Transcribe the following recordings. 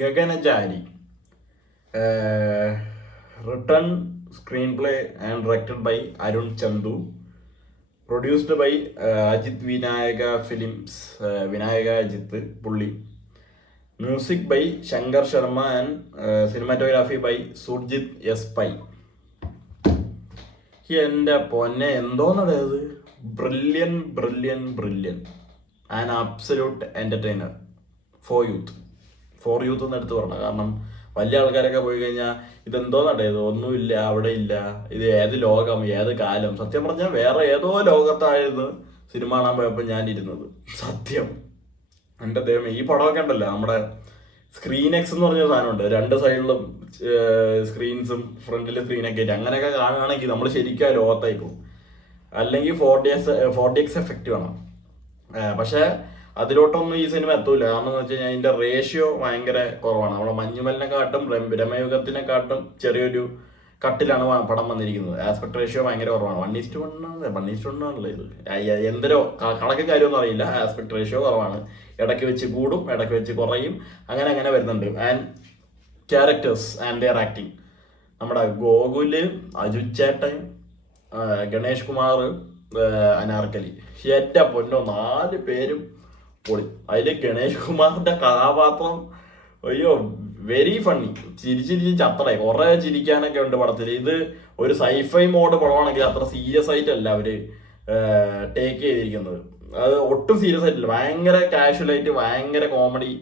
Gaganachari written screenplay and directed by Arun Chandu, produced by Ajit Vinayaka Films, Vinayaka Ajit Pulli, music by Shankar Sharma and cinematography by Surjit S. Pai. എൻ്റെ പൊന്നെ എന്തോന്നത് brilliant an absolute entertainer for youth എന്ന് എടുത്ത് പറഞ്ഞ. കാരണം വലിയ ആൾക്കാരൊക്കെ പോയി കഴിഞ്ഞാൽ ഇതെന്തോന്നട്ടെ, ഇത് ഒന്നുമില്ല, അവിടെ ഇല്ല, ഇത് ഏത് ലോകം, ഏത് കാലം. സത്യം പറഞ്ഞാൽ വേറെ ഏതോ ലോകത്തായിരുന്നു സിനിമ കാണാൻ പോയപ്പോൾ ഞാൻ ഇരുന്നത്. സത്യം എൻ്റെ ദൈവം, ഈ പടമൊക്കെ ഉണ്ടല്ലോ, നമ്മുടെ സ്ക്രീൻ എക്സ് എന്ന് പറഞ്ഞ സാധനമുണ്ട്, രണ്ട് സൈഡിലും സ്ക്രീൻസും ഫ്രണ്ടിൽ സ്ക്രീനൊക്കെ ആയിട്ട് അങ്ങനെയൊക്കെ കാണുകയാണെങ്കിൽ നമ്മൾ ശരിക്കും ആ ലോകത്തായി പോകും. അല്ലെങ്കിൽ 4DX എഫക്റ്റ് വേണം. പക്ഷേ അതിലോട്ടൊന്നും ഈ സിനിമ എത്തൂല. കാരണം എന്ന് വെച്ച് കഴിഞ്ഞാൽ അതിൻ്റെ റേഷ്യോ ഭയങ്കര കുറവാണ്. നമ്മുടെ മഞ്ഞുമലിനെക്കാട്ടും രമയുഗത്തിനെക്കാട്ടും ചെറിയൊരു കട്ടിലാണ് പടം വന്നിരിക്കുന്നത്. ആസ്പെക്ട് റേഷ്യോ ഭയങ്കര കുറവാണ്. 1:1 ആണല്ലോ ഇത്. എന്തരോ കണക്ക് കാര്യമൊന്നും അറിയില്ല. ആസ്പെക്ട് റേഷ്യോ കുറവാണ്. ഇടയ്ക്ക് വെച്ച് കൂടും, ഇടയ്ക്ക് വെച്ച് കുറയും, അങ്ങനെ വരുന്നുണ്ട്. And characters and their acting, നമ്മുടെ ഗോകുല്, അജുച്ചേട്ടൻ, ഗണേഷ് കുമാർ, അനാർക്കലി, എൻ്റെ പൊന്നോ 4 പേരും പൊളി. അതിൽ ഗണേഷ് കുമാറിന്റെ കഥാപാത്രം അയ്യോ വെരി ഫണ്ണി. ചിരിച്ചിരിച്ച് ചത്തടായി. കുറെ ചിരിക്കാനൊക്കെ ഉണ്ട് പടത്തിൽ. ഇത് ഒരു സൈഫൈ മോഡ് പടമാണെങ്കിൽ അത്ര സീരിയസ് ആയിട്ടല്ല അവര് ടേക്ക് ചെയ്തിരിക്കുന്നത്. അത് ഒട്ടും സീരിയസ് ആയിട്ടില്ല. ഭയങ്കര കാഷ്വലായിട്ട് ഭയങ്കര കോമഡി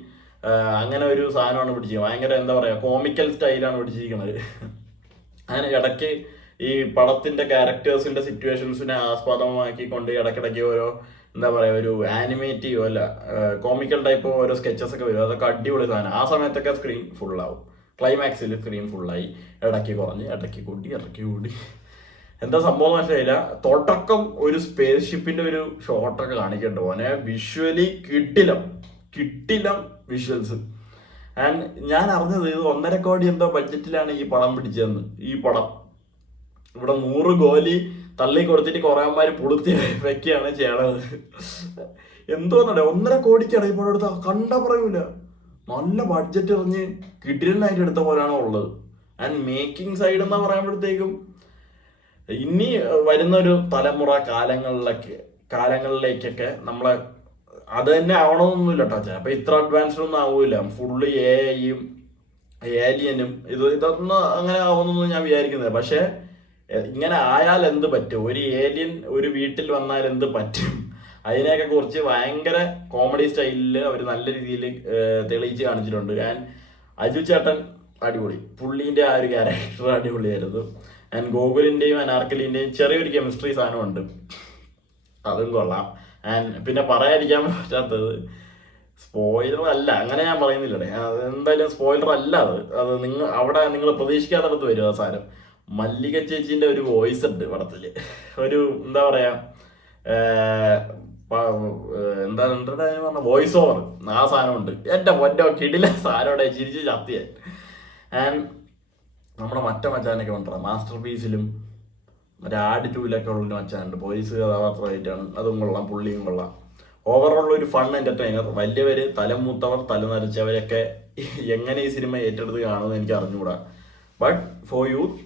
അങ്ങനെ ഒരു സാധനമാണ് പിടിച്ചിരിക്കുന്നത്. ഭയങ്കര എന്താ പറയാ, കോമിക്കൽ സ്റ്റൈലാണ് പിടിച്ചിരിക്കുന്നത്. അങ്ങനെ ഇടയ്ക്ക് ഈ പടത്തിന്റെ ക്യാരക്ടേഴ്സിന്റെ സിറ്റുവേഷൻസിനെ ആസ്പദമാക്കിക്കൊണ്ട് ഇടയ്ക്കിടയ്ക്ക് ഓരോ എന്താ പറയുക, ഒരു ആനിമേറ്റീവ് അല്ല കോമിക്കൽ ടൈപ്പ് ഓരോ സ്കെച്ചസ് ഒക്കെ വരും. അതൊക്കെ അടിപൊളി സാധനം. ആ സമയത്തൊക്കെ സ്ക്രീൻ ഫുള്ളാവും. ക്ലൈമാക്സിൽ സ്ക്രീൻ ഫുള്ളായി, ഇടയ്ക്ക് കുറഞ്ഞ്, ഇടയ്ക്ക് കൂടി എന്താ സംഭവം മനസ്സിലായില്ല. തുടക്കം ഒരു സ്പേസ് ഷിപ്പിന്റെ ഒരു ഷോട്ടൊക്കെ കാണിക്കണ്ടോ മോനെ. Visually കിട്ടിലം visuals. ആൻഡ് ഞാൻ അറിഞ്ഞത് ഇത് 1.5 കോടി എന്തോ ബഡ്ജറ്റിലാണ് ഈ പടം പിടിച്ചതെന്ന്. ഈ പടം ഇവിടെ 100 ഗോലി തള്ളി കൊടുത്തിട്ട് കുറേമാര് പുളുത്തി വെക്കുകയാണ് ചെയ്യണത്. എന്തോന്നല്ലേ, 1.5 കോടിക്കാണ് ഈ പടം എടുത്ത. കണ്ടാ പറയൂല, നല്ല ബഡ്ജറ്റ് എറിഞ്ഞ് കിടിലനായിട്ട് എടുത്ത പോലെയാണ് ഉള്ളത്. ആൻഡ് മേക്കിംഗ് സൈഡ് എന്ന് പറയുമ്പോഴത്തേക്കും ഇനി വരുന്ന ഒരു തലമുറ കാലങ്ങളിലേക്കൊക്കെ നമ്മളെ അത് തന്നെ ആവണമെന്നൊന്നുമില്ല കേട്ടോ. അപ്പൊ ഇത്ര അഡ്വാൻസ്ഡ് ഒന്നും ആവൂല. ഫുള്ള് AI-യും ഏലിയനും ഇതൊന്നും അങ്ങനെ ആവുമെന്നൊന്നും ഞാൻ വിചാരിക്കുന്നത്. പക്ഷെ ഇങ്ങനെ ആയാൽ എന്ത് പറ്റും, ഒരു ഏലിയൻ ഒരു വീട്ടിൽ വന്നാൽ എന്ത് പറ്റും, അതിനെയൊക്കെ കുറിച്ച് ഭയങ്കര കോമഡി സ്റ്റൈലിൽ അവർ നല്ല രീതിയിൽ തെളിയിച്ച് കാണിച്ചിട്ടുണ്ട്. ആൻഡ് അജു ചേട്ടൻ അടിപൊളി. പുള്ളീൻ്റെ ആ ഒരു ക്യാരക്ടർ അടിപൊളിയായിരുന്നു. ആൻഡ് ഗോകുലിൻ്റെയും അനാർക്കലിൻ്റെയും ചെറിയൊരു കെമിസ്ട്രി സാധനമുണ്ട്, അതും കൊള്ളാം. ആൻഡ് പിന്നെ പറയാതിരിക്കാൻ പറ്റാത്തത്, സ്പോയിലർ അല്ല, അങ്ങനെ ഞാൻ പറയുന്നില്ലേ, എന്തായാലും സ്പോയിലർ അല്ല അത് നിങ്ങൾ പ്രതീക്ഷിക്കാത്തടത്ത് വരും ആ സാധനം. മല്ലിക ചേച്ചീൻ്റെ ഒരു വോയിസ് ഉണ്ട് പടത്തില്. ഒരു എന്താ പറയാ, പറഞ്ഞ വോയിസ് ഓവർ ആ സാധനമുണ്ട്. എൻ്റെ പൊന്നോ കിടില സാധനോടെ ചിരിച്ച് ചത്തിയാൻ. ആൻഡ് നമ്മുടെ മച്ചാനൊക്കെ ഉണ്ടോ, മാസ്റ്റർ പീസിലും മറ്റേ ആട് 2-ലൊക്കെ ഉള്ളൊരു മച്ചാനുണ്ട്, പോലീസ് കഥാപാത്രമായിട്ടാണ്. അതും കൊള്ളാം, പുള്ളിയും കൊള്ളാം. ഓവറോൾ ഒരു ഫൺ എന്റർടൈനർ. വലിയവര്, തലമൂത്തവർ, തലനരച്ചവരൊക്കെ എങ്ങനെ ഈ സിനിമ ഏറ്റെടുത്ത് കാണുമെന്ന് എനിക്ക് അറിഞ്ഞുകൂടാ. ബട്ട് ഫോർ യൂത്ത്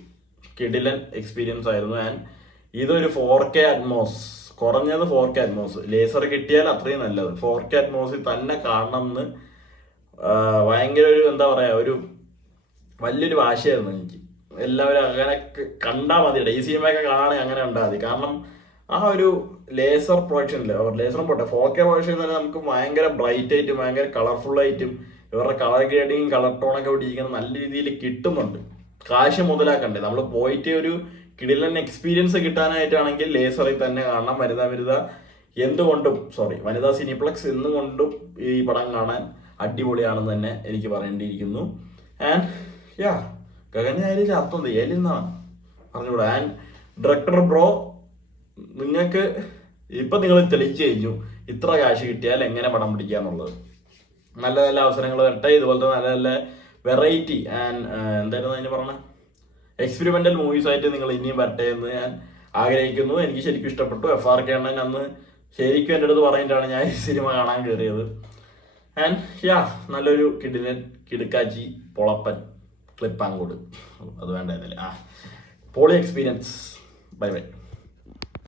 കിടിലൻ എക്സ്പീരിയൻസ് ആയിരുന്നു. ആൻഡ് ഇതൊരു 4K അറ്റ്മോസ്, കുറഞ്ഞത് 4K അറ്റ്മോസ്, ലേസർ കിട്ടിയാൽ അത്രയും നല്ലത്. 4K അറ്റ്മോസിൽ തന്നെ കാണണം എന്ന് ഭയങ്കര ഒരു എന്താ പറയാ, ഒരു വലിയൊരു വാശിയായിരുന്നു എനിക്ക്. എല്ലാവരും അങ്ങനെ കണ്ടാൽ മതി. ഈ സിനിമയൊക്കെ കാണാണെങ്കിൽ അങ്ങനെ കണ്ടാൽ മതി. കാരണം ആ ഒരു ലേസർ പ്രൊഡക്ഷനില്, ലേസറും പോട്ടെ, 4K പ്രൊഡക്ഷൻ തന്നെ നമുക്ക് ഭയങ്കര ബ്രൈറ്റ് ആയിട്ടും ഭയങ്കര കളർഫുൾ ആയിട്ടും ഇവരുടെ കളർ ഗ്രേഡിങ് കളർ ടോണൊക്കെ പിടിച്ചിരിക്കുന്നത് നല്ല രീതിയിൽ കിട്ടുന്നുണ്ട്. കാശ് മുതലാക്കണ്ടേ, നമ്മൾ പോയിട്ട് ഒരു കിടിലൻ എക്സ്പീരിയൻസ് കിട്ടാനായിട്ടാണെങ്കിൽ ലേസറിൽ തന്നെ കാണണം. വനിതാ സിനിപ്ലക്സ് എന്നുകൊണ്ടും ഈ പടം കാണാൻ അടിപൊളിയാണെന്ന് തന്നെ എനിക്ക് പറയേണ്ടിയിരിക്കുന്നു. ആൻഡ് ഗഗനചാരിയിൽ അർത്ഥം എന്ത് ഏലിന്നാണ് പറഞ്ഞുകൂടാ. ആൻഡ് ഡയറക്ടർ ബ്രോ, നിങ്ങൾക്ക് ഇപ്പം നിങ്ങൾ തെളിയിച്ചു കഴിഞ്ഞു ഇത്ര കാശ് കിട്ടിയാൽ എങ്ങനെ പടം പിടിക്കുക എന്നുള്ളത്. നല്ല നല്ല അവസരങ്ങൾ വരട്ടെ, ഇതുപോലത്തെ നല്ല നല്ല വെറൈറ്റി ആൻഡ് എന്തായിരുന്നു അതിന് പറഞ്ഞ എക്സ്പെരിമെന്റൽ മൂവീസ് ആയിട്ട് നിങ്ങൾ ഇനിയും വരട്ടെ എന്ന് ഞാൻ ആഗ്രഹിക്കുന്നു. എനിക്ക് ശരിക്കും ഇഷ്ടപ്പെട്ടു. FRK അണ്ണൻ അന്ന് ശരിക്കും എൻ്റെ അടുത്ത് പറഞ്ഞിട്ടാണ് ഞാൻ ഈ സിനിമ കാണാൻ കയറിയത്. ആൻഡ് യാ നല്ലൊരു കിടുക്കാച്ചി പൊളപ്പൻ ക്ലിപ്പാങ്കോട് അത് വേണ്ടതല്ലേ പോളി എക്സ്പീരിയൻസ്. Bye bye.